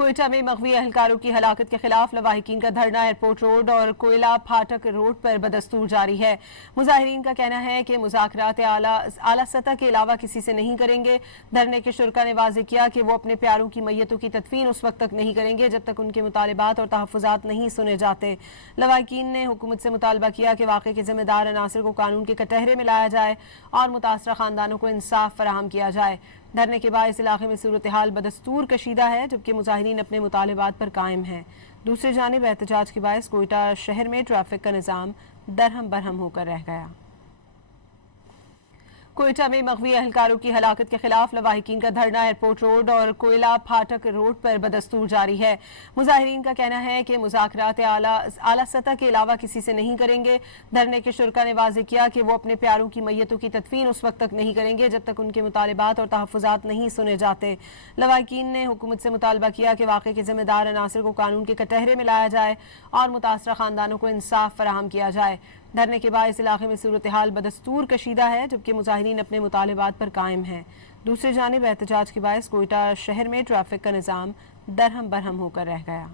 कोयटा में मगवी अहलकारों की हलाकत के खिलाफ लवाहिकीन का धरना एयरपोर्ट रोड और कोयला फाटक रोड पर बदस्तूर जारी है। मुजाहिरीन का कहना है कि मुज़ाकरात आला सतह के अलावा किसी से नहीं करेंगे। धरने के शुरका ने वाज़ेह किया कि वो अपने प्यारों की मैयतों की तदफीन उस वक्त तक नहीं करेंगे जब तक उनके मुतालिबात और तहफ़्फ़ुज़ात नहीं सुने जाते। लवाहिकीन ने हुकूमत से मुतालबा किया कि वाक़े के ज़िम्मेदार अनासिर को कानून के कटहरे में लाया जाए और मुतासरा ख़ानदानों को इंसाफ फराहम किया जाए। धरने के बाद इस इलाके में सूरत हाल बदस्तूर कशीदा है, जबकि मुजाहिरीन अपने मुतालिबात पर कायम हैं। दूसरी जानिब एहतजाज के बायस कोयटा शहर में ट्रैफिक का निज़ाम दरहम बरहम होकर रह गया। कोयटा में मगवी अहलकारों की हलाकत के खिलाफ लवाहिकीन का धरना एयरपोर्ट रोड और कोयला फाटक रोड पर बदस्तूर जारी है। मुजाहिरीन का कहना है कि मुज़ाकरात आला सतह के अलावा किसी से नहीं करेंगे। धरने के शुरका ने वाज़ेह किया कि वो अपने प्यारों की मैयतों की तदफीन उस वक्त तक नहीं करेंगे जब तक उनके मुतालिबात और तहफ़्फ़ुज़ात नहीं सुने जाते। लवाहिकीन ने हुकूमत से मुतालबा किया कि वाक़े के ज़िम्मेदार अनासिर को कानून के कटहरे में लाया जाए और मुतासरा ख़ानदानों को इंसाफ फराहम किया जाए। धरने के बाद इस इलाके में सूरत हाल बदस्तूर कशीदा है, जबकि मुजाहिरीन अपने मुतालिबात पर कायम हैं। दूसरी जानिब एहतजाज के बायस कोयटा शहर में ट्रैफिक का निज़ाम दरहम बरहम होकर रह गया।